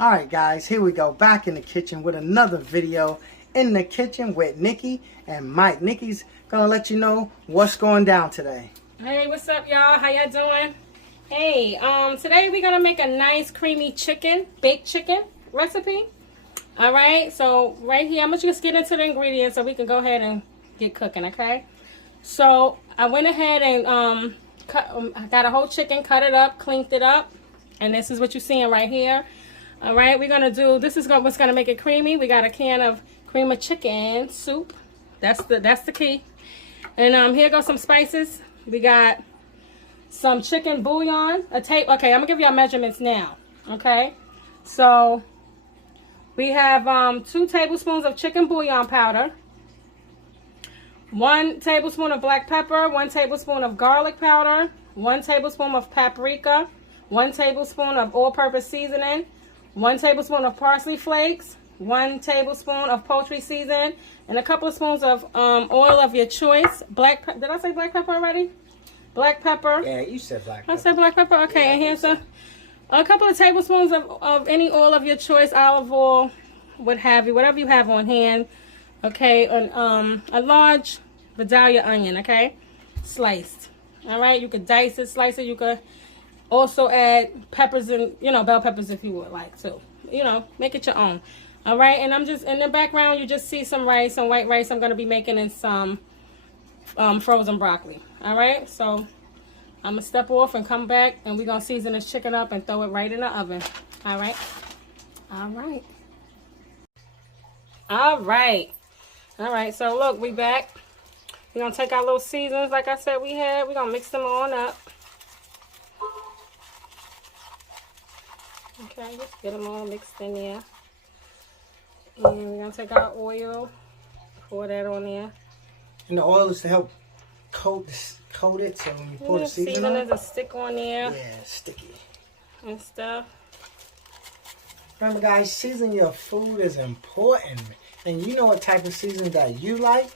Alright guys, here we go, back in the kitchen with another video in the kitchen with Nikki and Mike. Nikki's gonna let you know what's going down today. Hey, what's up y'all? How y'all doing? Hey, today we're gonna make a nice creamy chicken, baked chicken recipe. Alright, so right here, I'm gonna just get into the ingredients so we can go ahead and get cooking, okay? So I went ahead and I got a whole chicken, cut it up, cleaned it up, and this is what you're seeing right here. All right, we're gonna do this is what's gonna make it creamy. We got a can of cream of chicken soup. That's the key. And here goes some spices. We got some chicken bouillon. Okay, I'm gonna give y'all measurements now. Okay, so we have 2 tablespoons of chicken bouillon powder, 1 tablespoon of black pepper, 1 tablespoon of garlic powder, 1 tablespoon of paprika, 1 tablespoon of all-purpose seasoning, 1 tablespoon of parsley flakes, 1 tablespoon of poultry seasoning, and a couple of spoons of oil of your choice. Did I say black pepper already? Black pepper. Yeah, you said black pepper. I said black pepper. Okay, yeah, and here's a couple of tablespoons of any oil of your choice, olive oil, what have you, whatever you have on hand. Okay, and a large Vidalia onion. Okay, sliced. All right, you could dice it, slice it. You could also add peppers and, bell peppers if you would like to. Make it your own. All right, and I'm just, in the background, you just see some rice, some white rice I'm going to be making, and some frozen broccoli. All right, so I'm going to step off and come back, and we're going to season this chicken up and throw it right in the oven. All right. All right. All right. All right, so look, we back. We're going to take our little seasons like I said we had. We're going to mix them on up. Okay, just get them all mixed in there. And we're going to take our oil, pour that on there. And the oil is to help coat it, so when you pour the seasoning on. Seasoning to stick on there. Yeah, sticky. And stuff. Remember guys, seasoning your food is important. And you know what type of seasoning that you like.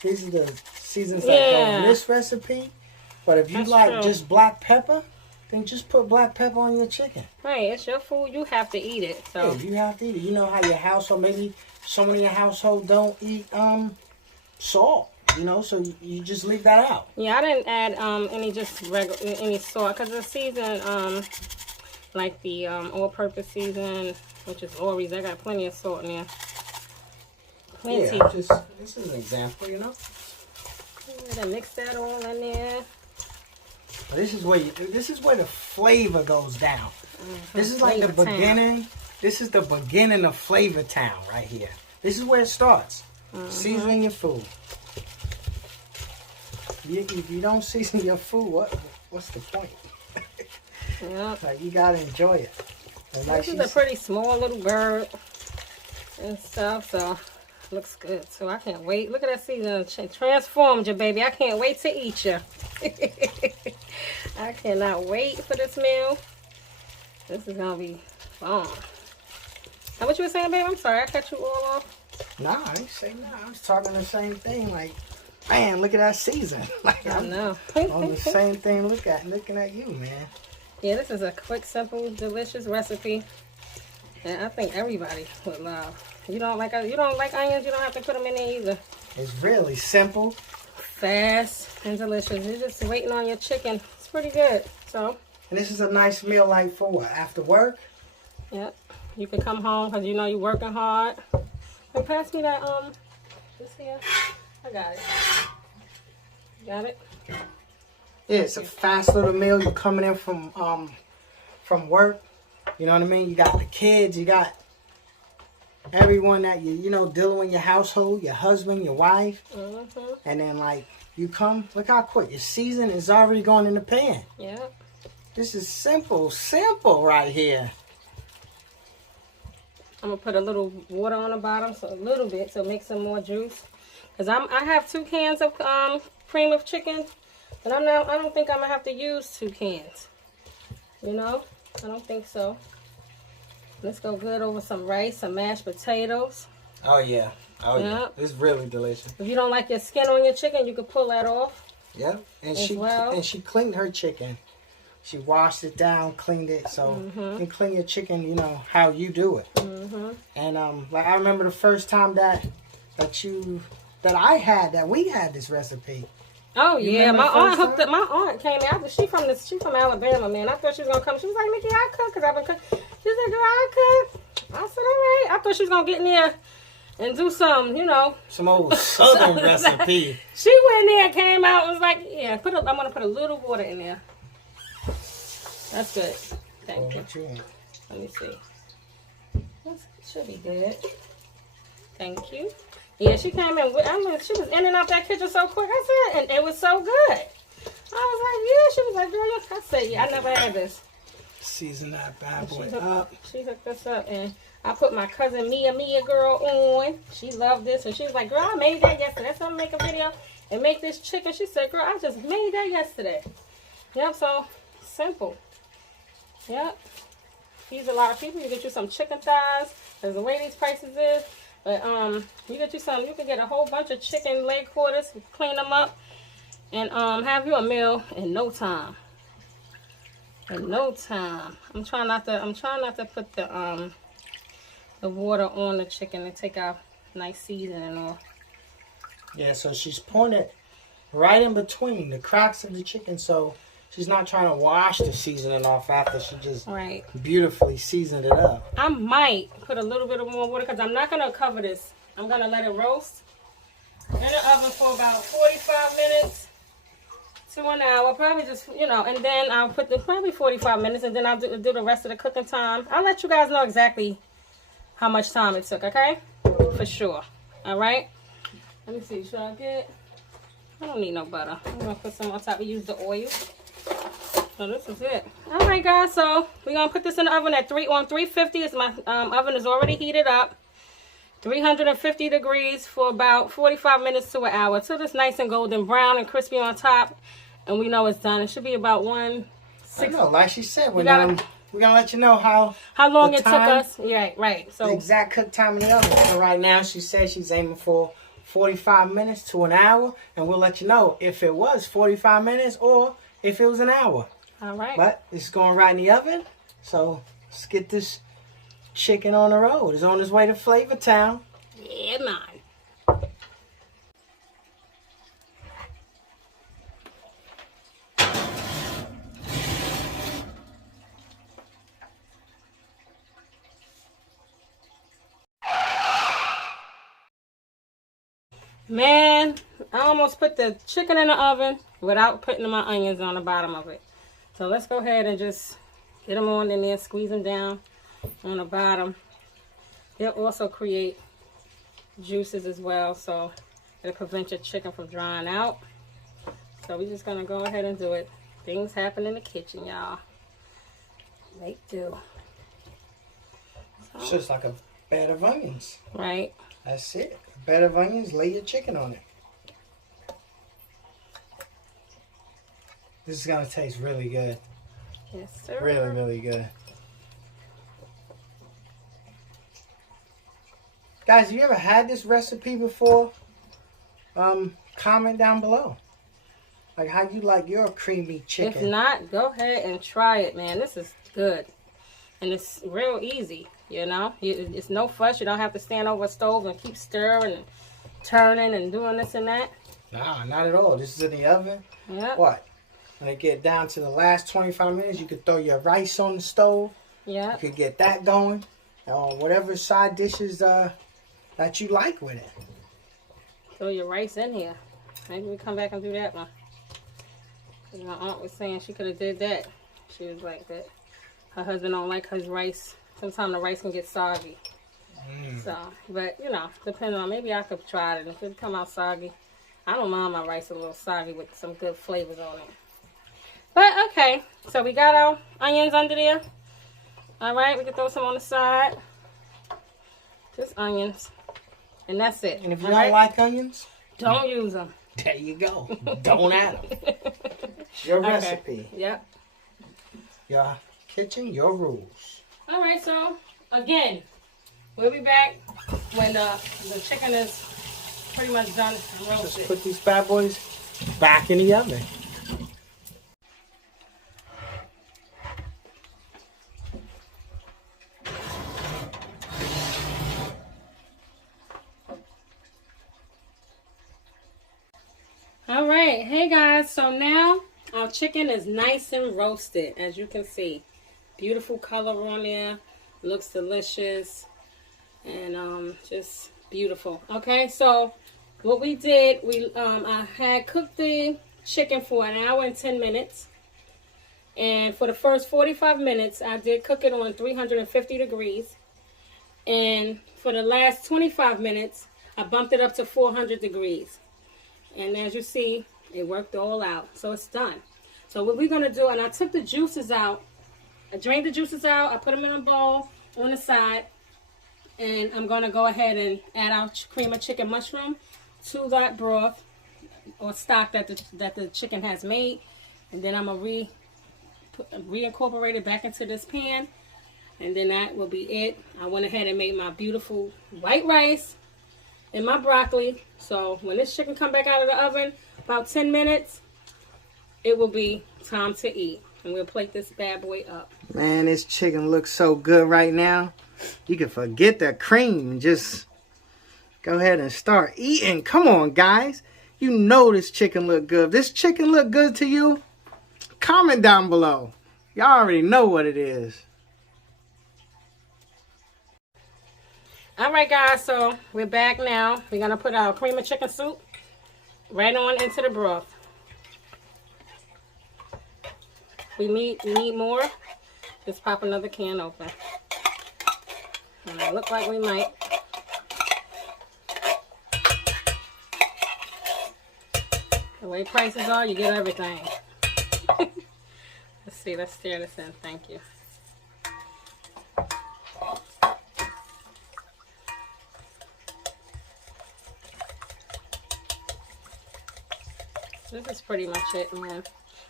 These are the seasons that go in this recipe. But if you like just black pepper, then just put black pepper on your chicken. Right, it's your food. You have to eat it. So yeah, you have to eat it. You know how your household, maybe someone in your household don't eat salt. So you just leave that out. Yeah, I didn't add any salt because the season, like the all-purpose season, which is Lori's, I got plenty of salt in there. Plenty. Yeah, this is an example, I'm gonna mix that all in there. This is where the flavor goes down. This is like the beginning. This is the beginning of Flavor Town right here. This is where it starts. Seasoning your food. If you don't season your food, what's the point? Yep. Like, you gotta enjoy it. This is a pretty small little bird and stuff, so looks good. So I can't wait. Look at that seasoning. Transformed you, baby. I can't wait to eat you. I cannot wait for this meal. This is gonna be fun. How what you were saying, babe? I'm sorry, I cut you all off. Nah, I ain't saying nah. I was talking the same thing. Like, man, look at that season. Like, I know. On the same thing. Looking at you, man. Yeah, this is a quick, simple, delicious recipe, and I think everybody would love. You don't like onions, you don't have to put them in there either. It's really simple, fast, and delicious. You're just waiting on your chicken. It's pretty good. So. And this is a nice meal, like for what? After work? Yep. You can come home because you know you're working hard. And pass me that this here. I got it. Got it? Yeah, it's a fast little meal. You're coming in from work. You know what I mean? You got the kids. You got everyone that you dealing with your household, your husband, your wife. And then like you come, look how quick your season is already going in the pan. Yeah. This is simple right here. I'm gonna put a little water on the bottom, so a little bit, so make some more juice. Cause I have 2 cans of cream of chicken, and I don't think I'm gonna have to use 2 cans. I don't think so. Let's go good over some rice, some mashed potatoes. Oh yeah. It's really delicious. If you don't like your skin on your chicken, you can pull that off. Yeah, and she cleaned her chicken She washed it down, cleaned it. So you can clean your chicken, you know, how you do it. And like I remember the first time that we had this recipe. Oh You yeah, remember my the aunt first hooked up. My aunt came out. She from Alabama, man. I thought she was gonna come. She was like, Nikki, I cook because I've been cooking. She said, girl, I cook. I said, all right. I thought she was gonna get in there and do some, you know, Some old southern recipe. She went in there, came out, and was like, yeah, I'm gonna put a little water in there. That's good. Thank you. Let me see. That should be good. Thank you. Yeah, she came in. She was in and out that kitchen so quick. I said, and it was so good. I was like, yeah. She was like, girl, I said, yeah, I never had this. Season that bad boy up. She hooked us up, and I put my cousin Mia girl on. She loved this, and she was like, girl, I made that yesterday. That's why I'm make a video and make this chicken. She said, girl, I just made that yesterday. Yep, so simple. Yep. Feeds a lot of people. You get you some chicken thighs. That's the way these prices is. But you get you some. You can get a whole bunch of chicken leg quarters, clean them up, and have you a meal in no time. In no time. I'm trying not to put the water on the chicken and take out nice seasoning off. Yeah, so she's pouring it right in between the cracks of the chicken, so she's not trying to wash the seasoning off after she just beautifully seasoned it up. I might put a little bit of more water because I'm not going to cover this. I'm going to let it roast in the oven for about 45 minutes to an hour. Probably just, you know, and then I'll put probably 45 minutes, and then I'll do the rest of the cooking time. I'll let you guys know exactly how much time it took, okay? For sure. All right? Let me see. Should I get... I don't need no butter. I'm going to put some on top. We use the oil. So this is it. All right, guys. So we're going to put this in the oven at 350. It's my oven is already heated up. 350 degrees for about 45 minutes to an hour. Till it's nice and golden brown and crispy on top. And we know it's done. It should be about 160. I know, like she said, we're gonna let you know how long it took us. Yeah, right. So the exact cook time in the oven. So right now she says she's aiming for 45 minutes to an hour, and we'll let you know if it was 45 minutes or if it was an hour. All right. But it's going right in the oven. So let's get this chicken on the road. It's on its way to Flavor Town. Yeah, man. Man, I almost put the chicken in the oven without putting my onions on the bottom of it. So let's go ahead and just get them on in there, squeeze them down on the bottom. They'll also create juices as well, so it'll prevent your chicken from drying out. So we're just gonna go ahead and do it. Things happen in the kitchen, y'all. They do. It's just like a bed of onions. Right. That's it. A bed of onions, lay your chicken on it. This is gonna taste really good. Yes, sir. Really, really good. Guys, have you ever had this recipe before? Comment down below. Like how you like your creamy chicken. If not, go ahead and try it, man. This is good. And it's real easy, you know. It's no fuss. You don't have to stand over a stove and keep stirring and turning and doing this and that. Nah, not at all. This is in the oven. Yep. What? When it get down to the last 25 minutes, you could throw your rice on the stove. Yeah. You could get that going. Whatever side dishes that you like with it. Throw your rice in here. Maybe we come back and do that one. My aunt was saying she could have did that. She was like that. Her husband don't like his rice. Sometimes the rice can get soggy. So, but you know, depending on, maybe I could try it. And if it come out soggy, I don't mind my rice a little soggy with some good flavors on it. But okay, so we got our onions under there. All right, we can throw some on the side. Just onions, and that's it. And if you don't like onions, don't use them. There you go. Don't add them. It's your recipe. Yep. Your kitchen, your rules. All right, so again, we'll be back when the chicken is pretty much done and roasted. Just put these bad boys back in the oven. right, hey guys, so now our chicken is nice and roasted, as you can see. Beautiful color on there, looks delicious, and just beautiful. Okay, so what we did, I had cooked the chicken for an hour and 10 minutes. And for the first 45 minutes, I did cook it on 350 degrees. And for the last 25 minutes, I bumped it up to 400 degrees. And as you see, it worked all out. So it's done. So what we're going to do, and I took the juices out. I drained the juices out. I put them in a bowl on the side. And I'm going to go ahead and add our cream of chicken mushroom to that broth or stock that the chicken has made. And then I'm going to reincorporate it back into this pan, and then that will be it. I went ahead and made my beautiful white rice and my broccoli. So when this chicken come back out of the oven, about 10 minutes, it will be time to eat. And we'll plate this bad boy up. Man, this chicken looks so good right now. You can forget the cream and just go ahead and start eating. Come on, guys. You know this chicken look good. If this chicken look good to you, comment down below. Y'all already know what it is. Alright guys, so we're back now. We're going to put our cream of chicken soup right on into the broth. We need more. Just pop another can open. And it look like we might. The way prices are, you get everything. Let's see, let's stir this in. Thank you. This is pretty much it, man.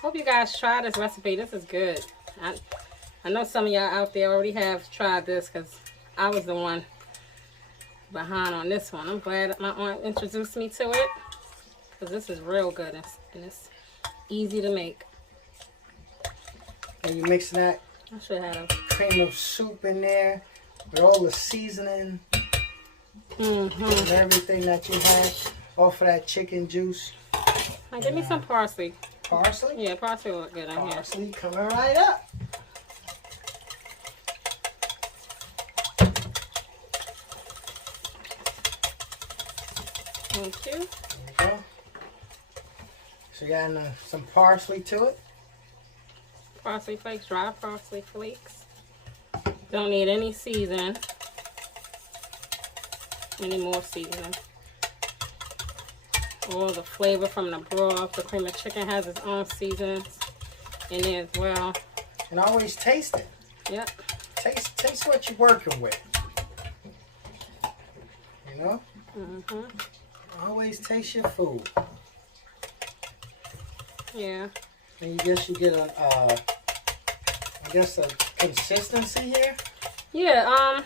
Hope you guys try this recipe. This is good. I know some of y'all out there already have tried this because I was the one behind on this one. I'm glad my aunt introduced me to it because this is real good and it's easy to make. And you mixing that I should have a cream of soup in there with all the seasoning and everything that you had off of that chicken juice. Now, give me some parsley. Parsley? Yeah, parsley will look good on here. Parsley coming right up. Thank you. There you go. So you adding some parsley to it. Parsley flakes, dry parsley flakes. Don't need any seasoning. Any more seasoning. All the flavor from the broth. The cream of chicken has its own seasonings in there as well. And always taste it. Yep. Taste what you're working with. You know? Always taste your food. Yeah. And you get a consistency here. Yeah.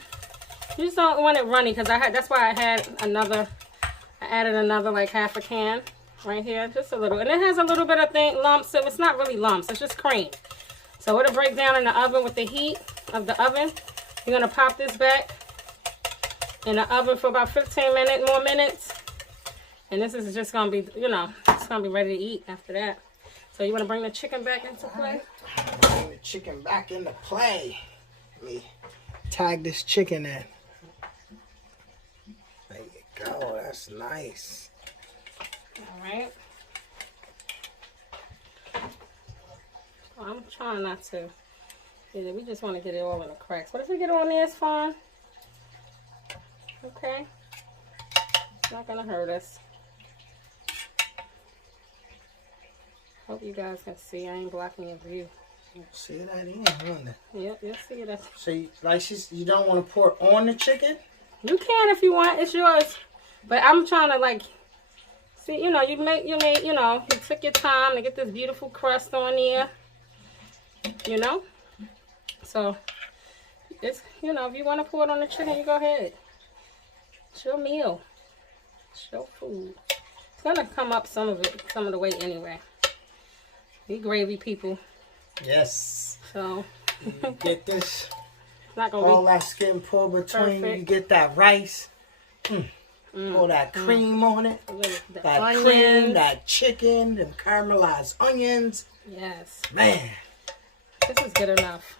You just don't want it runny because that's why I added another like half a can right here, just a little, and it has a little bit of lumps. So it's not really lumps. It's just cream. So it'll break down in the oven with the heat of the oven. You're gonna pop this back in the oven for about 15 more minutes, and this is just gonna be, it's gonna be ready to eat after that. So you want to bring the chicken back into play? Bring the chicken back into play. Let me tag this chicken in. There you go. That's nice. All right. Well, I'm trying not to. We just want to get it all in the cracks. But if we get it on there, it's fine. Okay. It's not going to hurt us. Hope you guys can see. I ain't blocking your view. See that in, huh? Yep, you'll see that. So you don't want to pour it on the chicken? You can if you want. It's yours. But I'm trying to see. You took your time to get this beautiful crust on there. So it's if you want to pour it on the chicken, you go ahead. It's your meal. It's your food. It's gonna come up some of the way anyway. We gravy people. Yes. So you get this. It's not gonna all be that skin pulled between. perfect. You get that rice. All that cream on it. The That onions. cream, that chicken, them caramelized onions. Yes. Man. This is good enough.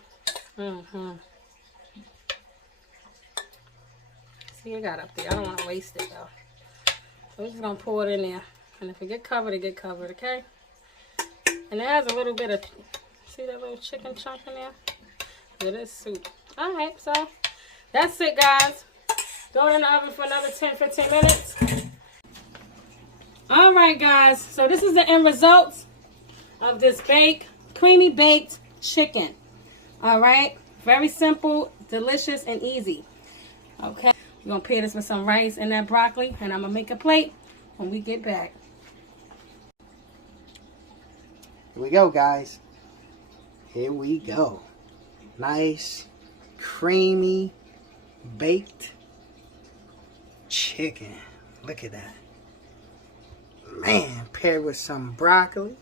See, it got up there. I don't want to waste it, though. So we're just going to pour it in there. And if it get covered, it get covered, okay? And it has a little bit of, see that little chicken chunk in there? It is soup. All right, so that's it, guys. Throw it in the oven for another 10-15 minutes. All right, guys. So this is the end result of this creamy baked chicken. All right. Very simple, delicious, and easy. Okay. We're going to pair this with some rice and that broccoli. And I'm going to make a plate when we get back. Here we go, guys. Here we go. Nice, creamy, baked chicken. Look at that. Man, paired with some broccoli.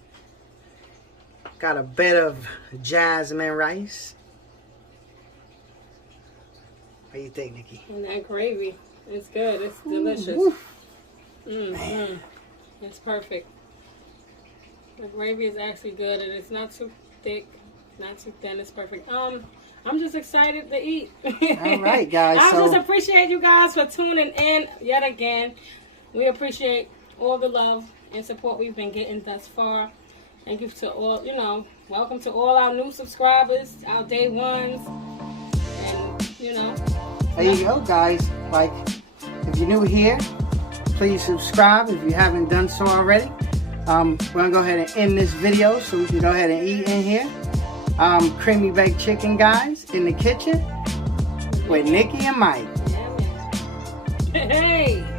Got a bit of jasmine rice. What do you think, Nikki? And that gravy. It's good. It's delicious. Man. It's perfect. The gravy is actually good, and it's not too thick, not too thin. It's perfect. I'm just excited to eat. All right, guys. I just appreciate you guys for tuning in yet again. We appreciate all the love and support we've been getting thus far. Thank you to all, welcome to all our new subscribers, our day ones. And, there you go, guys. Like, if you're new here, please subscribe if you haven't done so already. We're going to go ahead and end this video so we can go ahead and eat in here. Creamy baked chicken, guys, in the kitchen with Nikki and Mike. Yeah, man. Hey!